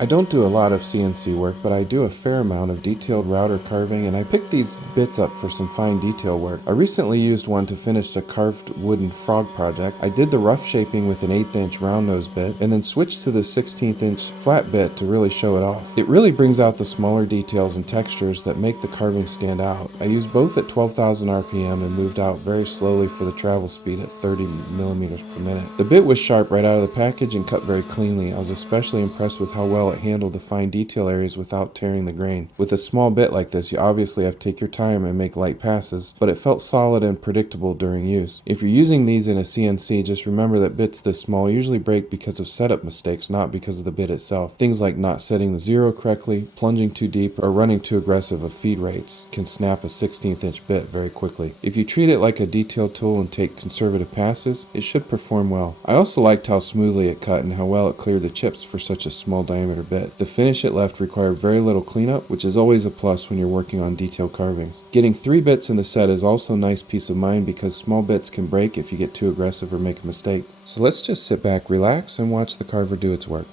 I don't do a lot of CNC work, but I do a fair amount of detailed router carving, and I picked these bits up for some fine detail work. I recently used one to finish a carved wooden frog project. I did the rough shaping with an 1/8 inch round nose bit, and then switched to the 16th inch flat bit to really show it off. It really brings out the smaller details and textures that make the carving stand out. I used both at 12,000 RPM and moved out very slowly for the travel speed at 30 millimeters per minute. The bit was sharp right out of the package and cut very cleanly. I was especially impressed with how well it handled the fine detail areas without tearing the grain. With a small bit like this, you obviously have to take your time and make light passes, but it felt solid and predictable during use. If you're using these in a CNC, just remember that bits this small usually break because of setup mistakes, not because of the bit itself. Things like not setting the zero correctly, plunging too deep, or running too aggressive of feed rates can snap a 16th inch bit very quickly. If you treat it like a detail tool and take conservative passes, it should perform well. I also liked how smoothly it cut and how well it cleared the chips for such a small diameter bit. The finish it left required very little cleanup, which is always a plus when you're working on detailed carvings. Getting 3 bits in the set is also a nice peace of mind because small bits can break if you get too aggressive or make a mistake. So let's just sit back, relax, and watch the carver do its work.